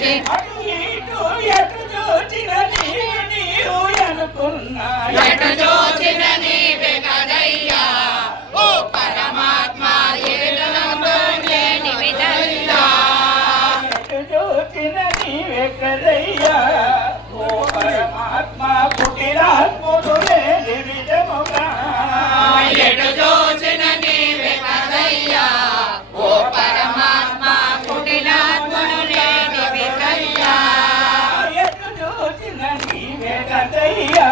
విరచి ఎటు చూచిన నీవే కదయ్యా ఓ పరమాత్మ లేని విధయ్యా ఎటు చూచిన నీవే కదయ్యా ఓ పరమాత్మ కుటిలాత్ముడు లేని విధముగా ఎటు చూచిన నీవే కదయ్యా ఓ పరమాత్మ కుటిలాత్ముడు లేని విధయ్యా ఎటు చూచిన నీవే కదయ్యా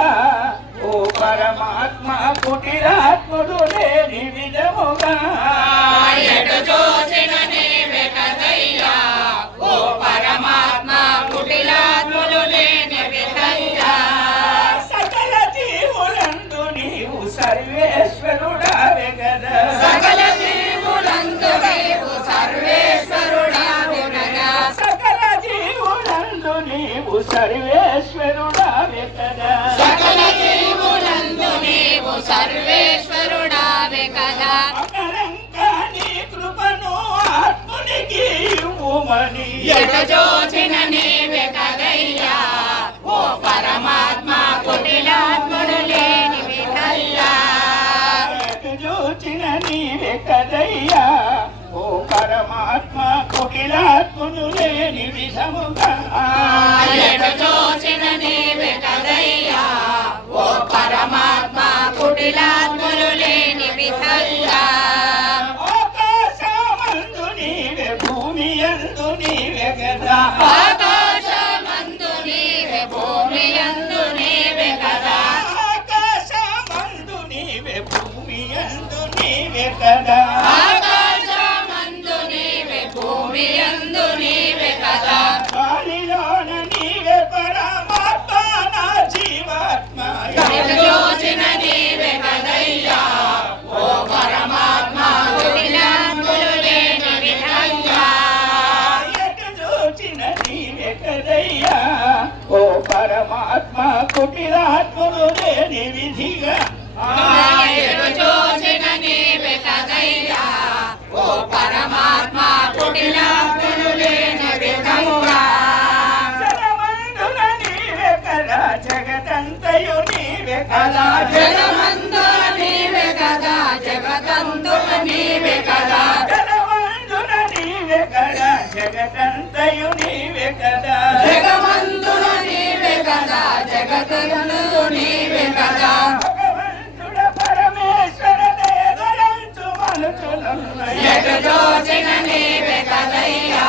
ఓ పరమాత్మ కుటిలాత్ముడు లేని విధముగా ఎటు చూసిన నీవే కదయ్యా ఓ పరమాత్మ కుటిలాత్ముడు లేని విధయ్యా సకల జీవులందు నీవు సర్వేశ్వరుడావే కదా సకల జీవులందు నీవు సర్వేశ్వరుడావే కదా సకల జీవులందు నీవు సర్వేశ్వరుడావే కదా సకల జీవులందు నీవు సర్వేశ్వరుడావే కదా అకరంగా నీ కృపను ఆత్మునికి ఇవ్వుమని ఎటు చూచిన నీవే కదయ్యా ఓ పరమాత్మ కుటిలాత్ముడు లేని విధయ్యా ఎటు చూచిన నీవే కదయ్యా ఓ పరమాత్మ కుటిలాత్ముడు లేని విధముగా ఎటు చూచిన నీవే కదయ్యా ఓ పరమాత్మ కుటిలాత్ముడు లేని విధయ్యా ఆకాశమందు నీవే భూమి యందు నీవే కదా ఆకాశమందు నీవే భూమి యందు నీవే కదా ఆకాశమందు నీవే భూమి యందు నీవే కదా ఆకాశమందు నీవే భూమి యందు నీవే కదా గాలిలోన నీవే పరమాత్మ నా జీవాత్మ ఎటు చూచిన నీవే కదయ్యా ఓ పరమాత్మ కుటిలాత్ముడు లేని విధయ్యా ఎటు చూచిన నీవే కదయ్యా ఓ పరమాత్మ కుటిలాత్ముడు లేని విధిగా ఎటు చూచిన నీవే కదయ్యా ఓ పరమాత్మ కుటిలాత్ముడు లేని విధముగా జగమందున నీవే కదా జగతంతయు నీవే కదా జగమందున నీవే కదా జగతంతున నీవే కదా జగమందున నీవే కదా జగతంతయు నీవే కదా జగమందున నీవే కదా జగతంతు నీవే కదా భగవంతుడ పరమేశ్వర దేవరంచు మనుషులున్న ఎటు చూచిన నీవే కదయ్యా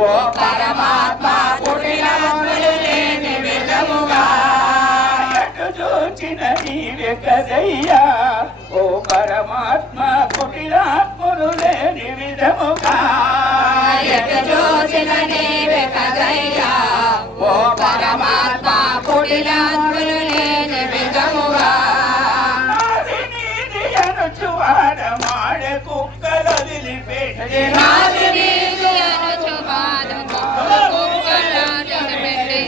ఓ పరమాత్మ కుటిలాత్ముడు లేని విధముగా ఎటు చూచిన నీవే కదయ్యా ఓ పరమాత్మ కుటిలాత్ముడు లేని విధముగా ఎటు చూచిన నీవే కదయ్యా ఓ పరమాత్మ కుటిలాత్ముడు లేని విధముగా నాది నీది అనుచు వాడమాడే కుక్కలు వదిలిపెట్టి నాది నీది అనుచు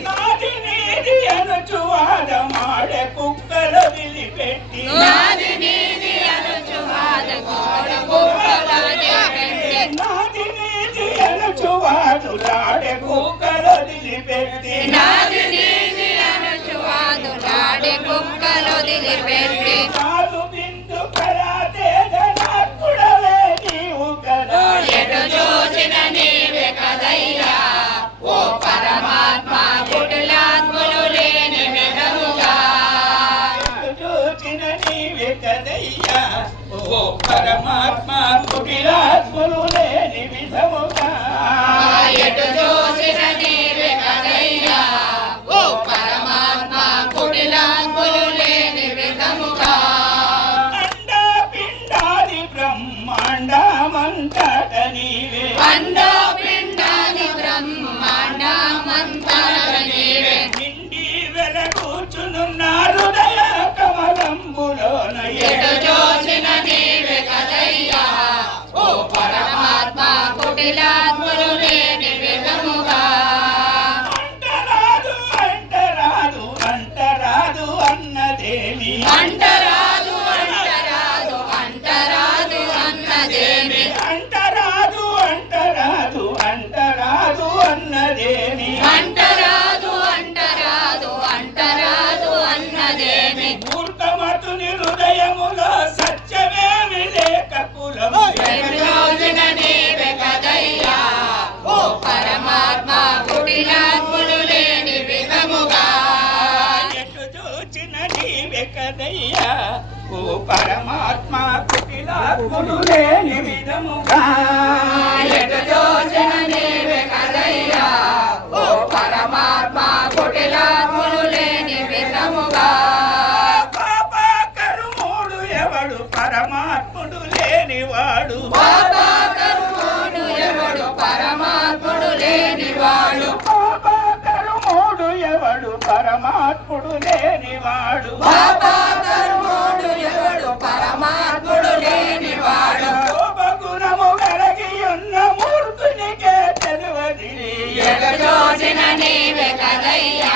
నాది నీది అనుచు వాడమాడే కుక్కలు వదిలిపెట్టి నాది నీది అనుచు వాడమాడే కుక్కలు వదిలిపెట్టి నాది నీది అనుచు వాడులాడే కుక్కలు వదిలిపెట్టి నాది నీది అనుచు వాడులాడే కుక్కలు వదిలిపెట్టి కాదు బిందు కరాతే ధనాత్ముడవే నీవు కదా ఎటు చూచిన నీవే కదయ్యా ఓ పరమాత్మ కుటిలాత్ముడు లేని విధముగా ఎటు చూచిన నీవే కదయ్యా ఓ పరమాత్మ కుటిలాత్ముడు లేని విధముగా ఎటు చూసిన నీవే కదయ్యా ఓ పరమాత్మ కుటిలాత్ముడు లేని విధముగా అండా పిండాది బ్రహ్మాండమంతట నీవే అండా పిండాది బ్రహ్మాండమంతట నీవే నిండి వెలగూచునున్న హృదయ కమలంబులోన ఎటు చూచిన నీవే కదయ్యా ఓ పరమాత్మ కుటిలాత్ముడు లేని విధముగా అంటరాదు అంటరాదు అంటరాదు అన్నదేమి అంటరాదు అంటరాదు అంటరాదు అన్నదేమి అంటరాదు అంటరాదు అంటరాదు అన్నదేమి ఓ పరమాత్మ కుటిలాత్ముడు లేని విధముగా ఎటు చూసిన నీవే కదయ్యా ఓ పరమాత్మ కుటిలాత్ముడు లేని విధముగా పాపకర్ముడు ఎవడు పరమాత్ముడు లేనివాడు పాపకర్ముడు ఎవడు పరమాత్ముడు లేనివాడు పాపకర్ముడు ఎవడు పరమాత్ముడు లేనివాడు పాపకర్ముడు ఎవడు పరమాత్ముడు లేనివాడు గుణము కలిగి ఉన్న మూర్ఖునికే తెలియదు ఎటు చూసిన నీవే కదయ్యా